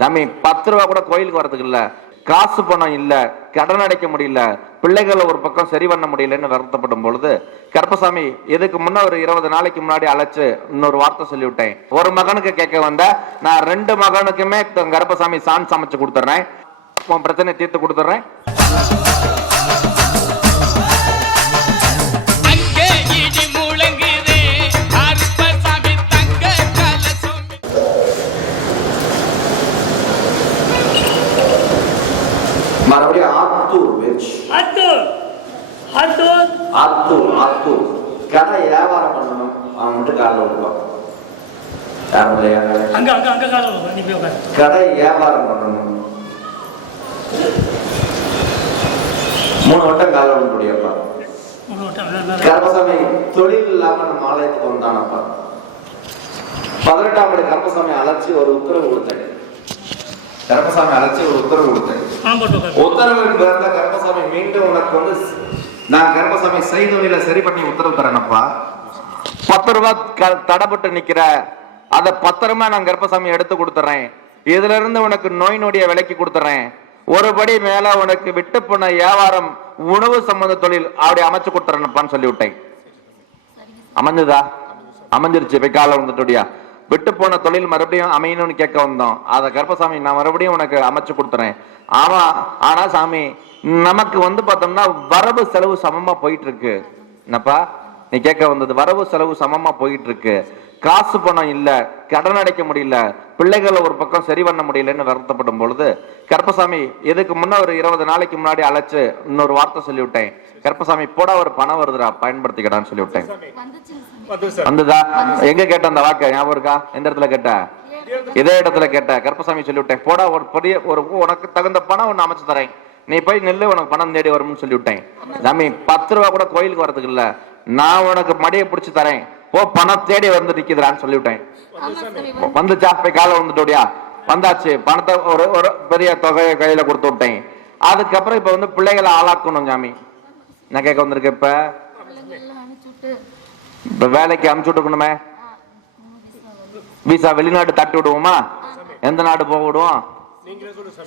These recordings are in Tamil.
சாமி பத்து ரூபா கூட கோயிலுக்கு வரதுக்கு இல்ல. காசு பணம் இல்ல. கடன் அடைக்க முடியல. பிள்ளைகளை ஒரு பக்கம் சரி பண்ண முடியலன்னு வருத்தப்படும் பொழுது கருப்பசாமி இதுக்கு முன்ன ஒரு இருபது நாளைக்கு முன்னாடி அழைச்சு இன்னொரு வார்த்தை சொல்லிவிட்டேன். ஒரு மகனுக்கு கேட்க வந்த நான் ரெண்டு மகனுக்குமே கருப்பசாமி சான் சமைச்சு கொடுத்துறேன். உன் பிரச்சனை தீர்த்து கொடுத்துறேன். மறுபடியும் ஆத்தூர் அத்தூர் ஆத்தூர். ஆத்தூர். கடை வியாபாரம் பண்ணணும். அவன் மட்டும் காலைல விடுவான் கடை வியாபாரம் பண்ணணும். மூணு வட்டம் கால விட முடியப்பா. கர்ப்பசாமி தொழில் இல்லாம நம்ம ஆலயத்துக்கு வந்தானப்பா. பதினெட்டாம் படி கர்ப்பசாமி அழைச்சி ஒரு உத்தரவு கொடுத்தேன். கர்ப்பசாமி அழைச்சி ஒரு உத்தரவு கொடுத்தேன். பணம் போட்டு உட்காரு உத்தரவின் பேர்ல கர்ப்பசாமி மீண்டும் உனக்கு வந்து நான் கர்ப்பசாமி செய்தொழில சரி பண்ணி உத்தரவு தரேனப்பா. பத்து ரூபாய் க- தடைப்பட்டு நிக்கிற அத பத்திரமா நான் கர்ப்பசாமி எடுத்து கொடுத்துறேன். இதுல இருந்து உனக்கு நோய் நொடிய விலைக்கு கொடுத்துறேன். ஒரு படி மேல உனக்கு விட்டு போன வியாபாரம் உணவு சம்பந்த தொழில் அப்படி அமைச்சு கொடுத்துறேன்ப்பான்னு சொல்லி விட்டேன் அமைஞ்சதா? அமைஞ்சிருச்சு. போய் காலை வந்துட்டுடியா விட்டு போன தொழில் மறுபடியும் அமையணும்னு கேட்க வந்தோம். அதை கருப்பசாமி நான் மறுபடியும் உனக்கு அமைச்சு கொடுத்துறேன். ஆமா ஆனா சாமி நமக்கு வந்து பார்த்தோம்னா வரவு செலவு சமமா போயிட்டு இருக்கு என்னப்பா? நீ கேட்க வந்தது வரவு செலவு சமமா போயிட்டு இருக்கு காசு பணம் இல்லை கடன் அடைக்க முடியல பிள்ளைகளை ஒரு பக்கம் சரி பண்ண முடியலன்னு வருத்தப்படும் பொழுது கருப்பசாமி இதுக்கு முன்ன ஒரு இருபது நாளைக்கு முன்னாடி அழைச்சு இன்னொரு வார்த்தை சொல்லி விட்டேன் கருப்பசாமி போடா ஒரு பணம் வருதுடா பயன்படுத்திக்கடான்னு சொல்லி விட்டேன் வந்ததா? எங்க கேட்ட அந்த வாக்க? ஞாபகம் இருக்கா? எந்த இடத்துல கேட்ட? இதே இடத்துல கேட்ட. கருப்பசாமி சொல்லி விட்டேன் போடா ஒரு பெரிய ஒரு உனக்கு தகுந்த பணம் ஒண்ணு அமைச்சு தரேன். நீ போய் நெல்லு உனக்கு பணம் தேடி வரும்னு சொல்லி விட்டேன் சாமி பத்து ரூபா கூட கோயிலுக்கு வரதுக்கு இல்ல. நான் உனக்கு மடியை பிடிச்சு தரேன். போ பணம் தேடி வந்து நிக்குதுடான்னு சொல்லி விட்டேன் வந்துச்சா? போய் காலை வந்துட்டோடியா வந்தாச்சு. பணத்தை ஒரு ஒரு பெரிய தொகையை கையில கொடுத்து விட்டேன். அதுக்கப்புறம் இப்ப வந்து பிள்ளைகளை ஆளாக்கணும் சாமி. நான் கேட்க வந்திருக்கேன் இப்ப? இப்ப வேலைக்கு அனுப்பிச்சு விட்டுக்கணுமே. விசா வெளிநாடு தட்டி விடுவோமா? எந்த நாடு போக விடுவோம்?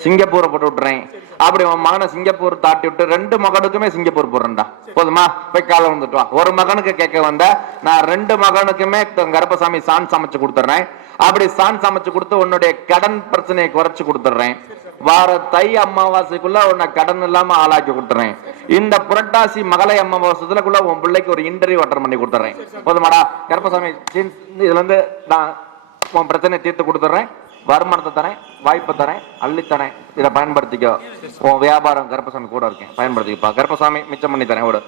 சிங்கப்பூரை போட்டு விட்டுறேன். அப்படி உன் மகனை சிங்கப்பூர் தாட்டி விட்டு ரெண்டு மகனுக்குமே சிங்கப்பூர் போடுறேன்டா. போதுமா? போய் காலை வந்துட்டு வா. ஒரு மகனுக்கு கேட்க வந்த நான் ரெண்டு மகனுக்குமே கருப்பசாமி சான் சமைச்சு கொடுத்துறேன். அப்படி சான் சமைச்சு கொடுத்து உன்னுடைய கடன் பிரச்சனையை குறைச்சு கொடுத்துறேன். வார தை அமாவாசைக்குள்ள உன்னை கடன் இல்லாம ஆளாக்கி கொடுத்துறேன் இந்த புரட்டாசி மகளை அமாவாசைக்குள்ள உன் பிள்ளைக்கு ஒரு இன்டர்வியூ அட்டன் பண்ணி கொடுத்துறேன். போதுமாடா? கருப்பசாமி இதுல இருந்து நான் உன் பிரச்சனையை தீர்த்து கொடுத்துறேன். வருமானத்தை தரேன் வாய்ப்பை தரேன் அள்ளித்தரேன். இதை பயன்படுத்திக்கோ. உன் வியாபாரம் கருப்பசாமி கூட இருக்கேன். பயன்படுத்திக்கப்பா. கருப்பசாமி மிச்சம் பண்ணி தரேன் விடு